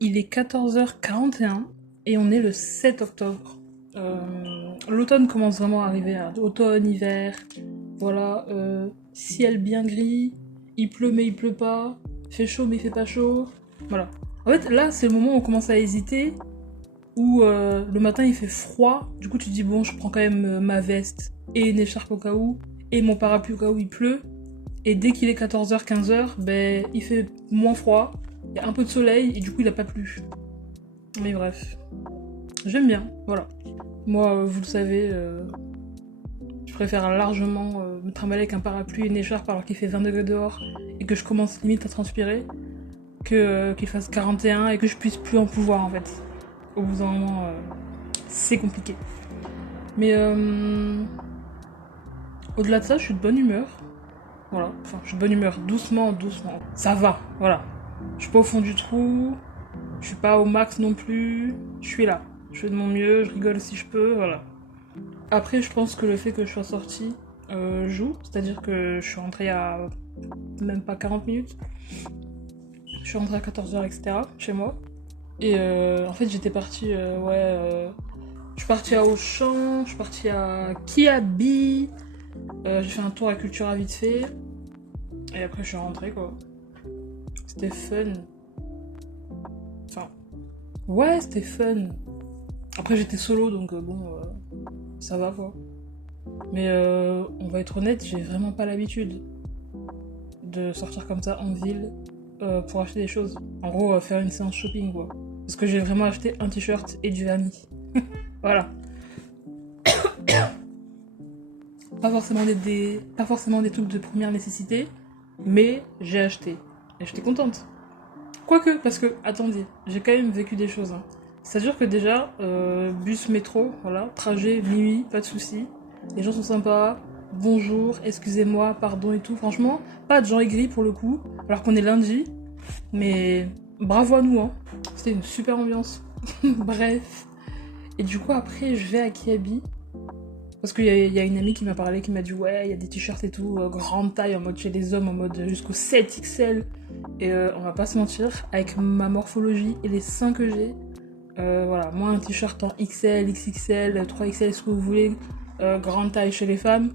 Il est 14h41 et on est le 7 octobre. L'automne commence vraiment à arriver, hein. Automne, hiver, voilà. Ciel bien gris, il pleut mais il pleut pas, fait chaud mais il fait pas chaud. Voilà. En fait, là, c'est le moment où on commence à hésiter, où le matin il fait froid, du coup tu te dis bon, je prends quand même ma veste et une écharpe au cas où, et mon parapluie au cas où il pleut. Et dès qu'il est 14h, 15h, ben, il fait moins froid, il y a un peu de soleil et du coup il a pas plu. Mais bref, j'aime bien, voilà. Moi, vous le savez, je préfère largement me trimballer avec un parapluie et une écharpe alors qu'il fait 20 degrés dehors et que je commence limite à transpirer que qu'il fasse 41 et que je puisse plus en pouvoir en fait. Au bout d'un moment, c'est compliqué. Mais au-delà de ça, je suis de bonne humeur. Voilà, enfin, je suis de bonne humeur, doucement, doucement. Ça va, voilà. Je suis pas au fond du trou, je suis pas au max non plus, je suis là. Je fais de mon mieux, je rigole si je peux, voilà. Après, je pense que le fait que je sois sortie joue, c'est-à-dire que je suis rentrée il y a même pas 40 minutes. Je suis rentrée à 14h, etc., chez moi. Et en fait, j'étais partie, je suis partie à Auchan, je suis partie à Kiabi, j'ai fait un tour à Cultura vite fait, et après je suis rentrée, quoi. C'était fun. Enfin, ouais, c'était fun. Après, j'étais solo, donc ça va, quoi. Mais on va être honnête, j'ai vraiment pas l'habitude de sortir comme ça en ville pour acheter des choses. En gros, faire une séance shopping, quoi. Parce que j'ai vraiment acheté un t-shirt et du vernis. Voilà. Pas forcément des trucs de première nécessité, mais j'ai acheté. Et j'étais contente. Quoique, parce que, attendez, j'ai quand même vécu des choses, hein. C'est-à-dire que déjà, bus, métro, voilà, trajet, minuit, pas de soucis. Les gens sont sympas, bonjour, excusez-moi, pardon et tout. Franchement, pas de gens aigris pour le coup, alors qu'on est lundi. Mais bravo à nous, hein. C'était une super ambiance. Bref. Et du coup, après, je vais à Kiabi. Parce qu'il y a une amie qui m'a parlé, qui m'a dit ouais, il y a des t-shirts et tout, grande taille, en mode chez les hommes, en mode jusqu'au 7XL. Et on va pas se mentir, avec ma morphologie et les seins que j'ai, voilà, moi un t-shirt en XL, XXL, 3XL, ce que vous voulez, grande taille chez les femmes,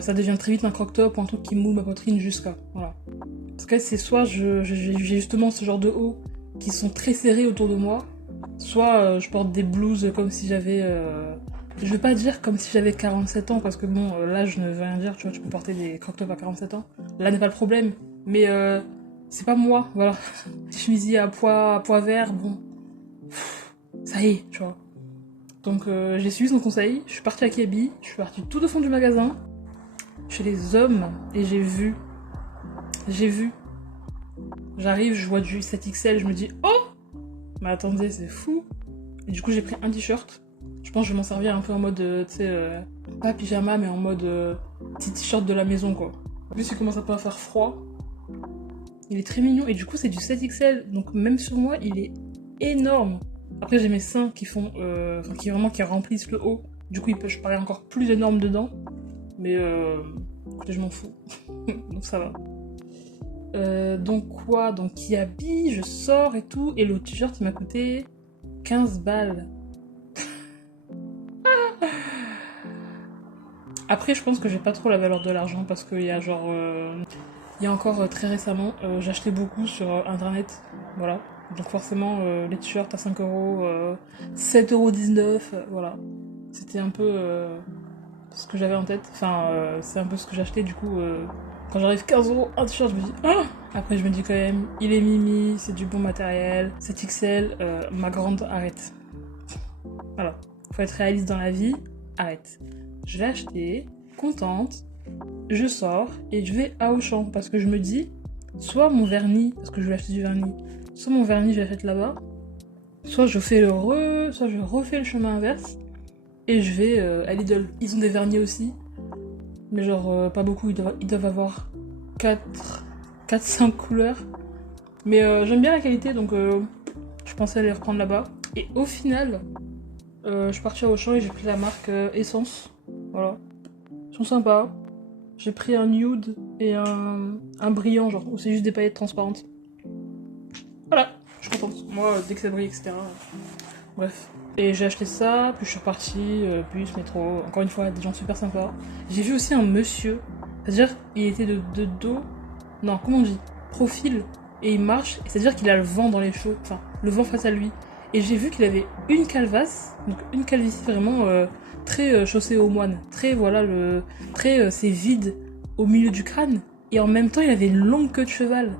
ça devient très vite un croc-top ou un truc qui moule ma poitrine jusqu'à. Voilà. Parce que c'est soit j'ai justement ce genre de hauts qui sont très serrés autour de moi, soit je porte des blouses comme si j'avais. Je vais pas dire comme si j'avais 47 ans, parce que bon, là je ne veux rien dire, tu vois, tu peux porter des croc-tops à 47 ans. Là n'est pas le problème. Mais c'est pas moi, voilà. Chemisier à pois vert, bon, ça y est, tu vois. Donc j'ai suivi son conseil, je suis partie à Kiabi, je suis partie tout au fond du magasin, chez les hommes, et j'ai vu. J'arrive, je vois du 7XL, je me dis oh, mais attendez, c'est fou. Et du coup j'ai pris un t-shirt. Je pense que je vais m'en servir un peu en mode, tu sais, pas pyjama, mais en mode petit t-shirt de la maison, quoi. En plus il commence un peu à faire froid. Il est très mignon, et du coup c'est du 7XL, donc même sur moi il est énorme. Après j'ai mes seins qui font, enfin qui remplissent le haut. Du coup je parais encore plus énorme dedans. Mais écoutez, je m'en fous. Donc ça va. Donc quoi? Donc qui habille, je sors et tout. Et le t-shirt il m'a coûté 15 balles. Après je pense que j'ai pas trop la valeur de l'argent parce qu'il y a genre... il y a encore très récemment, j'achetais beaucoup sur internet. Voilà. Donc forcément les t-shirts à 5 euros, 7,19 €, voilà. C'était un peu ce que j'avais en tête. Enfin, c'est un peu ce que j'achetais du coup. Quand j'arrive 15 euros un t-shirt, je me dis ah. Après, je me dis quand même, il est mimi, c'est du bon matériel, c'est XL, ma grande, arrête. Voilà, faut être réaliste dans la vie, arrête. Je l'ai acheté, contente, je sors et je vais à Auchan parce que je me dis, soit mon vernis, parce que je vais acheter du vernis, soit mon vernis, je l'achète là-bas, soit soit je refais le chemin inverse et je vais à Lidl. Ils ont des vernis aussi, mais genre pas beaucoup, ils doivent avoir 4-5 couleurs. Mais j'aime bien la qualité, donc je pensais les reprendre là-bas. Et au final, je suis partie à Auchan et j'ai pris la marque Essence. Voilà. Ils sont sympas. J'ai pris un nude et un brillant, genre, où c'est juste des paillettes transparentes. Voilà, je suis contente. Moi, dès que ça brille, etc. Bref. Et j'ai acheté ça, puis je suis repartie, bus, métro, encore une fois, des gens super sympas. J'ai vu aussi un monsieur, c'est-à-dire, il était de dos, non, comment on dit, profil, et il marche, et c'est-à-dire qu'il a le vent dans les cheveux, enfin, le vent face à lui. Et j'ai vu qu'il avait une calvasse, donc une calvitie vraiment très chaussée aux moines, très, voilà, très, c'est vide au milieu du crâne, et en même temps, il avait une longue queue de cheval.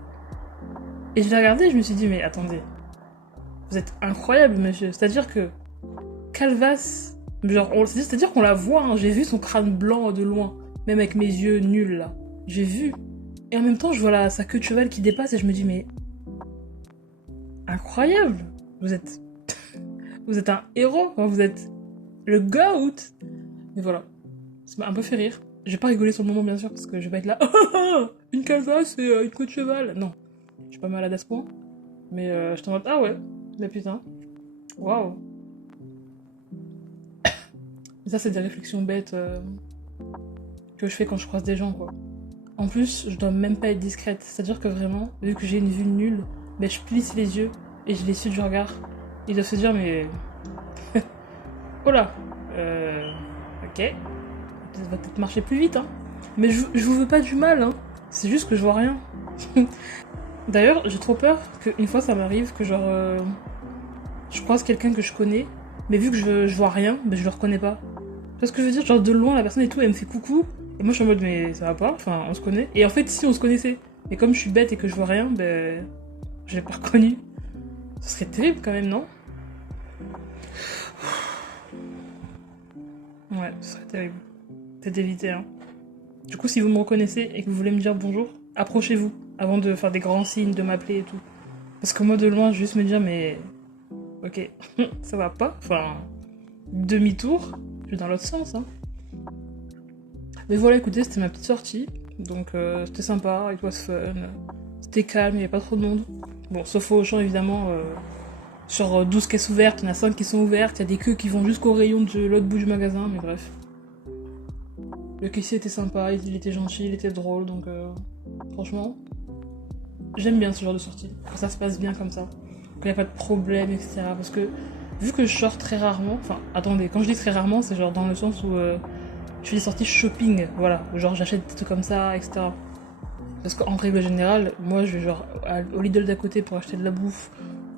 Et je l'ai regardé et je me suis dit, mais attendez, vous êtes incroyable, monsieur. C'est-à-dire que Calvas, genre, c'est-à-dire qu'on la voit, hein. J'ai vu son crâne blanc de loin, même avec mes yeux nuls là. J'ai vu. Et en même temps, je vois sa queue de cheval qui dépasse et je me dis, mais incroyable. Vous êtes, vous êtes un héros. Enfin, vous êtes le GOAT. Mais voilà, ça m'a un peu fait rire. J'ai pas rigolé sur le moment bien sûr parce que je vais pas être là. Une Calvas et une queue de cheval. Non, je suis pas malade à ce point. Mais je t'en mode, ah ouais, mais putain, waouh. Mais ça, c'est des réflexions bêtes que je fais quand je croise des gens, quoi. En plus, je dois même pas être discrète. C'est-à-dire que vraiment, vu que j'ai une vue nulle, ben, je plisse les yeux et je les suis du regard. Ils doivent se dire, mais. Oh là Ok. Ça va peut-être marcher plus vite, hein. Mais je vous veux pas du mal, hein. C'est juste que je vois rien. D'ailleurs, j'ai trop peur qu'une fois ça m'arrive que genre. Je croise quelqu'un que je connais, mais vu que je vois rien, ben, je le reconnais pas. Tu vois ce que je veux dire? Genre de loin, la personne et tout, elle me fait coucou. Et moi, je suis en mode, mais ça va pas? Enfin, on se connaît. Et en fait, si on se connaissait. Et comme je suis bête et que je vois rien, ben. Je l'ai pas reconnu. Ce serait terrible quand même, non? Ouais, ce serait terrible. C'est d'éviter, hein. Du coup, si vous me reconnaissez et que vous voulez me dire bonjour, approchez-vous avant de faire des grands signes, de m'appeler et tout. Parce que moi, de loin, je vais juste me dire, mais. Ok, ça va pas. Enfin, demi-tour. Je vais dans l'autre sens, hein. Mais voilà, écoutez, c'était ma petite sortie. Donc c'était sympa, it was fun. C'était calme, il n'y avait pas trop de monde. Bon, sauf au Auchan, évidemment. Sur 12 caisses ouvertes, il y en a 5 qui sont ouvertes. Il y a des queues qui vont jusqu'au rayon de l'autre bout du magasin, mais bref. Le caissier était sympa, il était gentil, il était drôle, donc franchement, j'aime bien ce genre de sortie. Quand ça se passe bien comme ça. Qu'il n'y a pas de problème, etc. Parce que vu que je sors très rarement, enfin, attendez, quand je dis très rarement, c'est genre dans le sens où je fais des sorties shopping, voilà. Genre j'achète des trucs comme ça, etc. Parce qu'en règle générale, moi je vais genre au Lidl d'à côté pour acheter de la bouffe,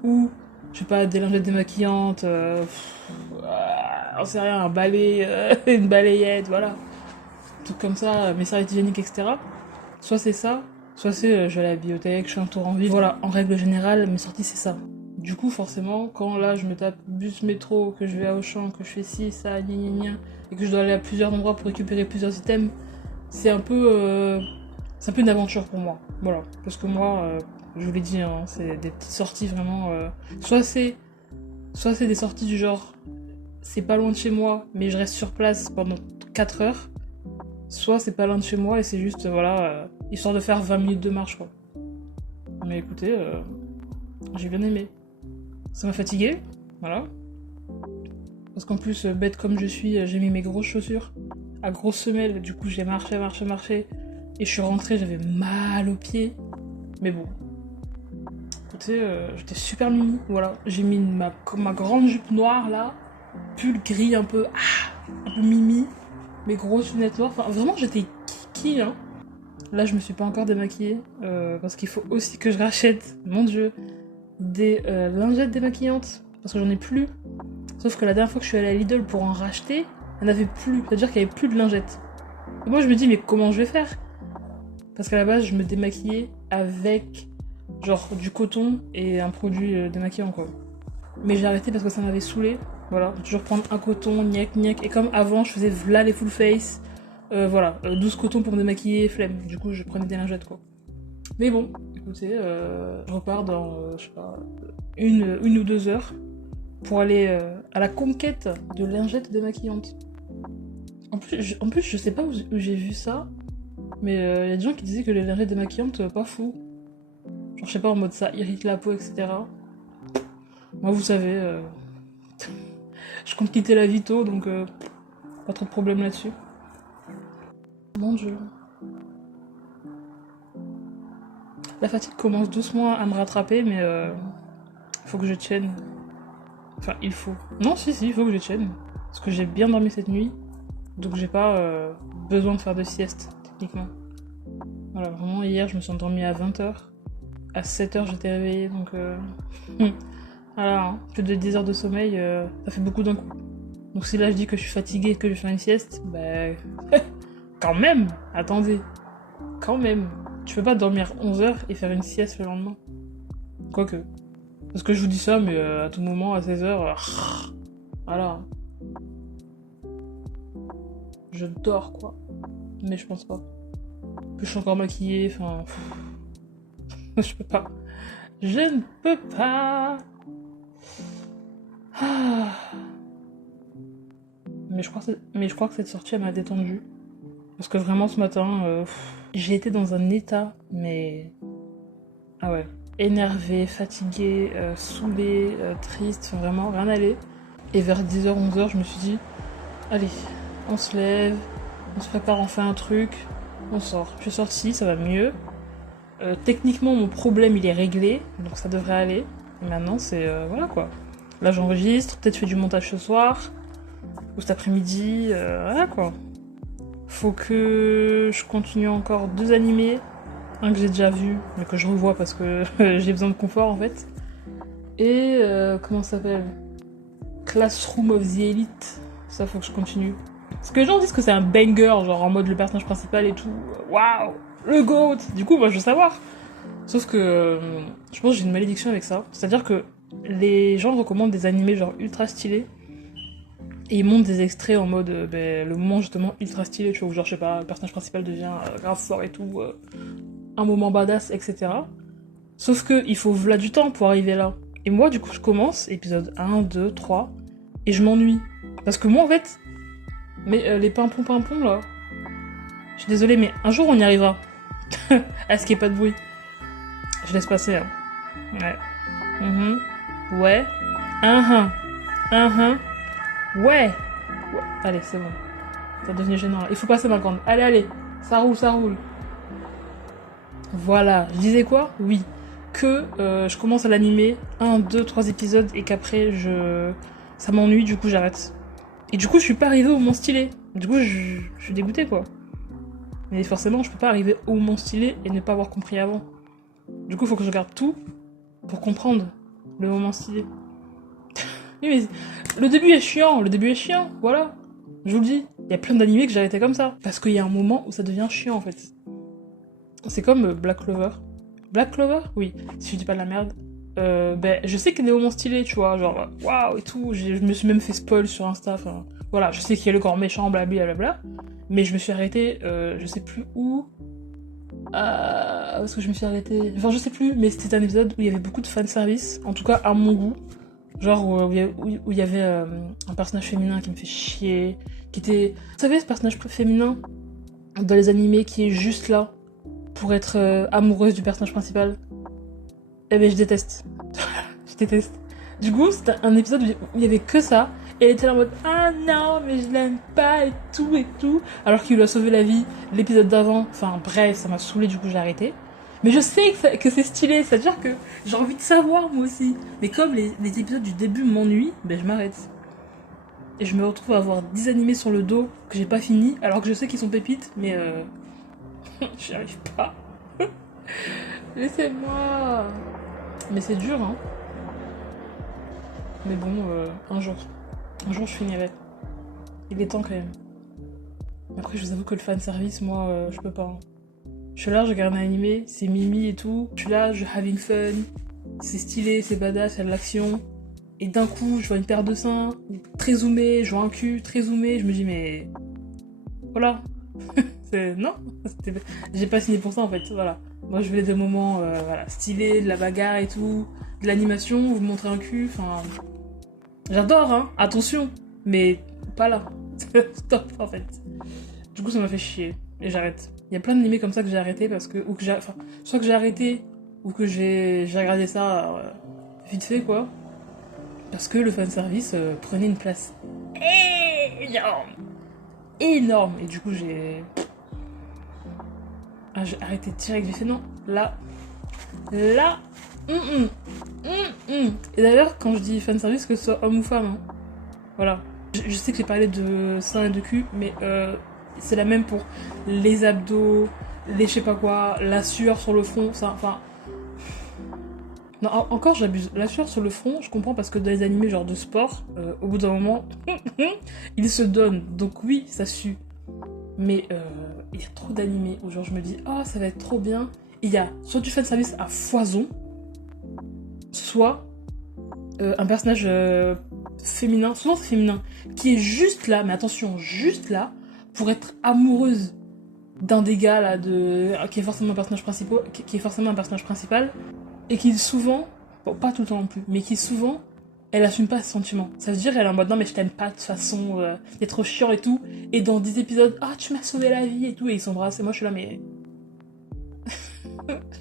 ou je sais pas, des lingettes démaquillantes, on sait rien, un balai, une balayette, voilà. Tout comme ça, mes serviettes hygiéniques, etc. Soit c'est ça, soit c'est je vais à la bibliothèque, je fais un tour en ville. Voilà, en règle générale, mes sorties c'est ça. Du coup, forcément, quand là je me tape bus métro, que je vais à Auchan, que je fais ci, ça, gna gna gna, et que je dois aller à plusieurs endroits pour récupérer plusieurs items, c'est un peu. C'est un peu une aventure pour moi. Voilà. Parce que moi, je vous l'ai dit, hein, c'est des petites sorties vraiment. Soit c'est. Soit c'est des sorties du genre. C'est pas loin de chez moi, mais je reste sur place pendant 4 heures. Soit c'est pas loin de chez moi et c'est juste, voilà, histoire de faire 20 minutes de marche, quoi. Mais écoutez, j'ai bien aimé. Ça m'a fatigué, voilà. Parce qu'en plus, bête comme je suis, j'ai mis mes grosses chaussures à grosses semelles. Du coup, j'ai marché. Et je suis rentrée, j'avais mal aux pieds. Mais bon. Écoutez, j'étais super mimi. Voilà. J'ai mis ma grande jupe noire là. Pull gris un peu mimi. Mes grosses lunettes noires. Enfin, vraiment, j'étais kiki, hein. Là, je me suis pas encore démaquillée. Parce qu'il faut aussi que je rachète, mon dieu, des lingettes démaquillantes. Parce que j'en ai plus. Sauf que la dernière fois que je suis allée à Lidl pour en racheter, il n'y en avait plus. C'est-à-dire qu'il n'y avait plus de lingettes. Et moi, je me dis, mais comment je vais faire? Parce qu'à la base, je me démaquillais avec genre du coton et un produit démaquillant, quoi. Mais j'ai arrêté parce que ça m'avait saoulé. Voilà, toujours prendre un coton, niaque. Et comme avant, je faisais là les full face. Voilà, 12 cotons pour me démaquiller, flemme. Du coup, je prenais des lingettes, quoi. Mais bon, écoutez, je repars dans, je sais pas, une ou 2 heures pour aller à la conquête de lingettes démaquillantes. En plus, je sais pas où j'ai vu ça, mais il y a des gens qui disaient que les lingettes démaquillantes, pas fou. Genre, je sais pas, en mode ça irrite la peau, etc. Moi, vous savez, je compte quitter la vie tôt, donc pas trop de problème là-dessus. Mon dieu. La fatigue commence doucement à me rattraper, mais faut que je tienne. Enfin, il faut. Non, si, il faut que je tienne. Parce que j'ai bien dormi cette nuit, donc j'ai pas besoin de faire de sieste, techniquement. Voilà, vraiment, hier, je me suis endormie à 20h. À 7h, j'étais réveillée, donc... voilà, hein, plus de 10 heures de sommeil, ça fait beaucoup d'un coup. Donc si là, je dis que je suis fatiguée et que je fais une sieste, bah... quand même, attendez. Quand même. Tu peux pas dormir 11 heures et faire une sieste le lendemain. Quoique. Parce que je vous dis ça, mais à tout moment, à 16 heures, voilà. Je dors, quoi. Mais je pense pas. Puis je suis encore maquillée, enfin... je peux pas. Je ne peux pas. Ah. Mais je crois que cette sortie, elle m'a détendue. Parce que vraiment, ce matin, j'ai été dans un état, mais... Ah ouais. Énervée, fatiguée, saoulée, triste, enfin vraiment, rien n'allait. Et vers 10h, 11h, je me suis dit, allez, on se lève, on se prépare, on fait un truc, on sort. Je suis sortie, ça va mieux. Techniquement, mon problème, il est réglé, donc ça devrait aller. Et maintenant, c'est... voilà, quoi. Là, j'enregistre, peut-être je fais du montage ce soir, ou cet après-midi, voilà, quoi. Faut que je continue encore 2 animés. Un que j'ai déjà vu, mais que je revois parce que j'ai besoin de confort, en fait. Et... comment ça s'appelle? Classroom of the Elite. Ça, faut que je continue. Parce que les gens disent que c'est un banger, genre en mode le personnage principal et tout. Waouh! Le GOAT! Du coup, moi, je veux savoir. Sauf que je pense que j'ai une malédiction avec ça. C'est-à-dire que les gens recommandent des animés genre ultra stylés. Et ils montrent des extraits en mode le moment justement ultra stylé, tu vois, où genre je sais pas, le personnage principal devient grave fort et tout, un moment badass, etc. Sauf que il faut v'là du temps pour arriver là. Et moi du coup je commence, épisode 1, 2, 3, et je m'ennuie. Parce que moi en fait, mais les pimpons là, je suis désolée mais un jour on y arrivera. À ce qu'il n'y ait pas de bruit. Je laisse passer, hein. Ouais. Ouais. Ouais. Allez, c'est bon. Ça devient gênant là. Il faut passer ma grande. Allez. Ça roule. Voilà. Je disais quoi? Oui. Que je commence à l'animer 1, 2, 3 épisodes et qu'après ça m'ennuie, du coup j'arrête. Et du coup je suis pas arrivée au moment stylé. Du coup je suis dégoûtée quoi. Mais forcément je peux pas arriver au moment stylé et ne pas avoir compris avant. Du coup il faut que je regarde tout pour comprendre le moment stylé. Oui, mais le début est chiant, voilà. Je vous le dis, il y a plein d'animés que j'ai arrêté comme ça. Parce qu'il y a un moment où ça devient chiant en fait. C'est comme Black Clover. Black Clover? Oui, si je dis pas de la merde. Je sais qu'il y a des moments stylés, tu vois, genre waouh et tout. Je me suis même fait spoil sur Insta, enfin voilà, je sais qu'il y a le corps méchant, blablabla. Mais je me suis arrêtée, je sais plus où. Où est-ce que je me suis arrêtée? Enfin, je sais plus, mais c'était un épisode où il y avait beaucoup de fanservice, en tout cas à mon goût. Genre où il y avait un personnage féminin qui me fait chier, qui était... Vous savez, ce personnage féminin dans les animés qui est juste là pour être amoureuse du personnage principal? Eh ben je déteste. Je déteste. Du coup, c'était un épisode où il y avait que ça, et elle était là en mode « Ah non, mais je l'aime pas, et tout. » Alors qu'il lui a sauvé la vie l'épisode d'avant. Enfin bref, ça m'a saoulée, du coup j'ai arrêté. Mais je sais que c'est stylé, c'est-à-dire que j'ai envie de savoir moi aussi. Mais comme les épisodes du début m'ennuient, ben je m'arrête. Et je me retrouve à avoir 10 animés sur le dos que j'ai pas fini, alors que je sais qu'ils sont pépites, mais j'y arrive pas. Laissez-moi. Mais c'est dur, hein. Mais bon, un jour je finirai. Il est temps quand même. Après, je vous avoue que le fanservice, moi, je peux pas. Hein. Je suis là, je regarde un animé, c'est Mimi et tout. Je suis là, je having fun. C'est stylé, c'est badass, il y a de l'action. Et d'un coup, je vois une paire de seins, très zoomée, je vois un cul, très zoomé. Je me dis, mais. Voilà. Non, j'ai pas signé pour ça en fait, voilà. Moi je voulais des moments voilà, stylés, de la bagarre et tout, de l'animation, vous montrez un cul, enfin... J'adore, hein, attention, mais pas là. Stop en fait. Du coup ça m'a fait chier, et j'arrête. Il y a plein d'animés comme ça que j'ai arrêté parce que... soit que j'ai arrêté, ou que j'ai regardé ça vite fait quoi. Parce que le fanservice prenait une place énorme. Et du coup j'ai arrêté direct, j'ai fait non, là, Là, Et d'ailleurs, quand je dis fanservice, que ce soit homme ou femme, hein. Voilà. Je sais que j'ai parlé de sein et de cul, mais c'est la même pour les abdos, les je sais pas quoi, la sueur sur le front, ça, enfin... Non, encore j'abuse. La sueur sur le front, je comprends parce que dans les animés genre de sport, au bout d'un moment, ils se donnent. Donc oui, ça sue. Mais il y a trop d'animés où genre je me dis, oh ça va être trop bien. Il y a soit du fanservice à foison, soit un personnage féminin, souvent c'est féminin, qui est juste là, mais attention, juste là, pour être amoureuse d'un des gars là, qui est forcément un personnage principal, qui est forcément un personnage principal, et qui souvent, bon pas tout le temps non plus, mais qui souvent, elle assume pas ses sentiments. Ça veut dire elle est en mode non mais je t'aime pas de toute façon, t'es trop chiant et tout, et dans 10 épisodes, ah tu m'as sauvé la vie et tout, et ils s'embrassent, et moi je suis là mais...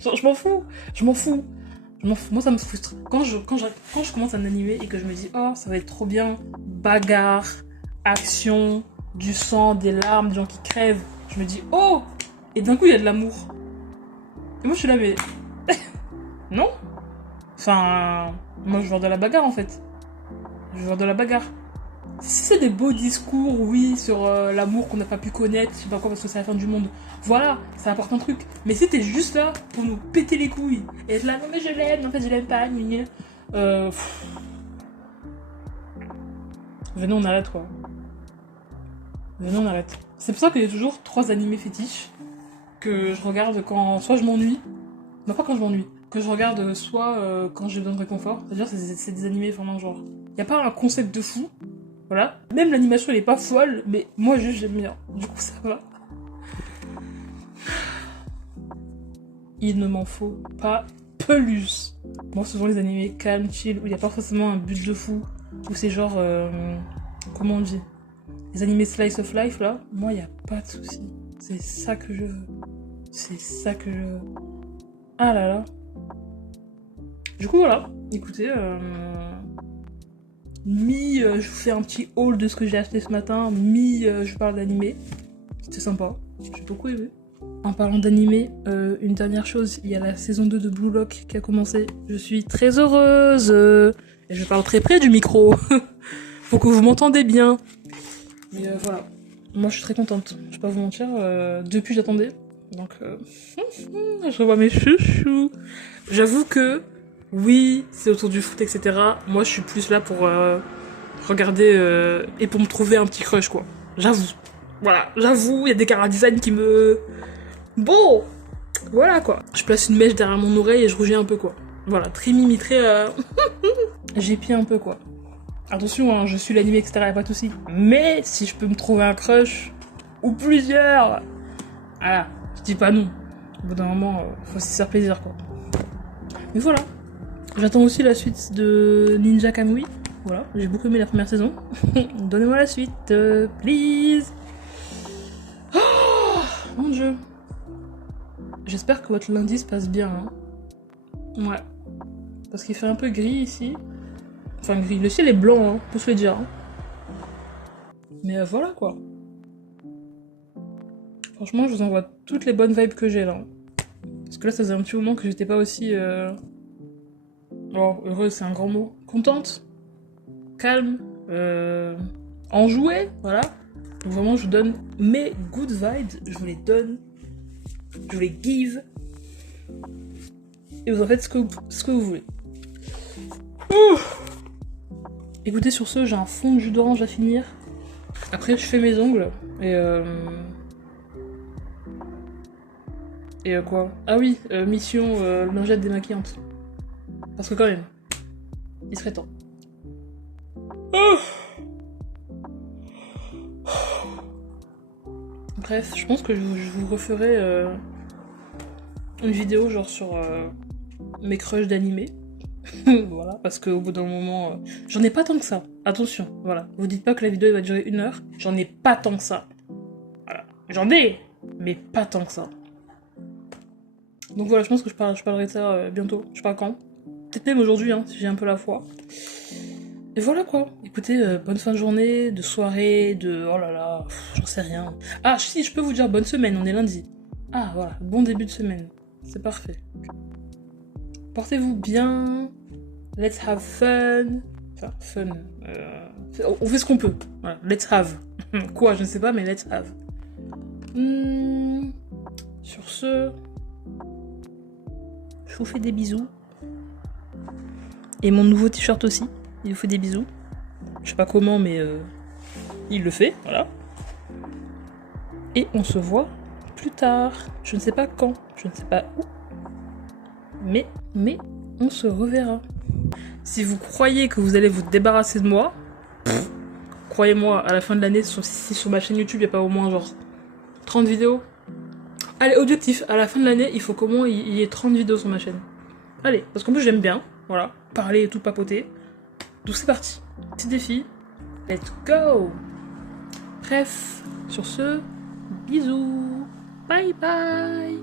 je m'en fous, je m'en fous. Moi ça me frustre. Quand je commence un animé et que je me dis oh ça va être trop bien, bagarre, action, du sang, des larmes, des gens qui crèvent, je me dis oh, et d'un coup il y a de l'amour. Et moi je suis là mais non. Enfin, moi je veux de la bagarre en fait. Je veux de la bagarre. Si c'est des beaux discours, oui, sur l'amour qu'on n'a pas pu connaître, je sais pas quoi, parce que c'est la fin du monde, voilà, ça apporte un truc. Mais si t'es juste là pour nous péter les couilles, et être là, non mais je l'aime, en fait je l'aime pas, gna gna. Venez, on arrête quoi. Venez, on arrête. C'est pour ça qu'il y a toujours 3 animés fétiches que je regarde quand soit je m'ennuie, non pas quand je m'ennuie, que je regarde soit quand j'ai besoin de réconfort, c'est-à-dire c'est des animés vraiment genre... Y a pas un concept de fou, voilà. Même l'animation elle est pas folle, mais moi juste j'aime bien. Du coup ça va. Il ne m'en faut pas plus. Moi souvent les animés calmes, chill, où il y a pas forcément un but de fou, où c'est genre... comment on dit, les animés slice of life là, moi y a pas de souci. C'est ça que je veux. C'est ça que je veux. Ah là là. Du coup voilà, écoutez, je vous fais un petit haul de ce que j'ai acheté ce matin, je parle d'animé. C'était sympa, j'ai beaucoup aimé. En parlant d'animé, une dernière chose, il y a la saison 2 de Blue Lock qui a commencé. Je suis très heureuse. Et je parle très près du micro. Faut que vous m'entendez bien. Mais voilà, moi je suis très contente. Je vais pas vous mentir, depuis j'attendais. Donc je revois mes chouchous. J'avoue que oui, c'est autour du foot, etc. Moi je suis plus là pour regarder et pour me trouver un petit crush quoi. J'avoue. Voilà, j'avoue, il y a des cara design qui me... Bon, voilà quoi. Je place une mèche derrière mon oreille et je rougis un peu quoi. Voilà, très mimi, très... J'épie un peu quoi. Attention, hein, je suis l'anime, etc. Y'a pas de soucis. Mais si je peux me trouver un crush, ou plusieurs, voilà, je dis pas non. Au bout d'un moment, faut se faire plaisir quoi. Mais voilà. J'attends aussi la suite de Ninja Kamui. Voilà, j'ai beaucoup aimé la première saison. Donnez-moi la suite, please. Oh, mon dieu. J'espère que votre lundi se passe bien. Hein. Ouais. Parce qu'il fait un peu gris ici. Enfin gris, le ciel est blanc, hein, faut se le dire. Hein. Mais voilà quoi. Franchement, je vous envoie toutes les bonnes vibes que j'ai là. Parce que là, ça faisait un petit moment que j'étais pas aussi... Oh, heureuse, c'est un grand mot. Contente, calme, enjouée, voilà. Donc vraiment, je vous donne mes good vibes, je vous les donne, je vous les give. Et vous en faites ce que vous voulez. Ouh. Écoutez, sur ce, j'ai un fond de jus d'orange à finir. Après, je fais mes ongles. Et quoi? Ah oui, mission lingette démaquillante. Parce que quand même, il serait temps. Oh. Bref, je pense que je vous referai une vidéo genre sur mes crushs d'animé. Voilà, parce qu'au bout d'un moment, j'en ai pas tant que ça. Attention, voilà. Vous dites pas que la vidéo elle va durer 1 heure. J'en ai pas tant que ça. Voilà. J'en ai, mais pas tant que ça. Donc voilà, je pense que je parlerai de ça bientôt. Je sais pas quand. Peut-être même aujourd'hui, hein, si j'ai un peu la foi. Et voilà quoi. Écoutez, bonne fin de journée, de soirée, de... Oh là là, j'en sais rien. Ah, si, je peux vous dire bonne semaine, on est lundi. Ah, voilà, bon début de semaine. C'est parfait. Portez-vous bien. Let's have fun. Enfin, fun. On fait ce qu'on peut. Voilà. Let's have. Quoi, je ne sais pas, mais let's have. Sur ce, je vous fais des bisous. Et mon nouveau t-shirt aussi, il vous fait des bisous. Je sais pas comment, mais il le fait, voilà. Et on se voit plus tard. Je ne sais pas quand, je ne sais pas où. Mais on se reverra. Si vous croyez que vous allez vous débarrasser de moi, croyez-moi, à la fin de l'année, si sur ma chaîne YouTube, il n'y a pas au moins genre 30 vidéos. Allez, objectif, à la fin de l'année, il faut qu'au moins il y ait 30 vidéos sur ma chaîne. Allez, parce qu'en plus j'aime bien, voilà, parler et tout, papoter. Donc c'est parti, petit défi, let's go. Bref, sur ce, bisous, bye bye.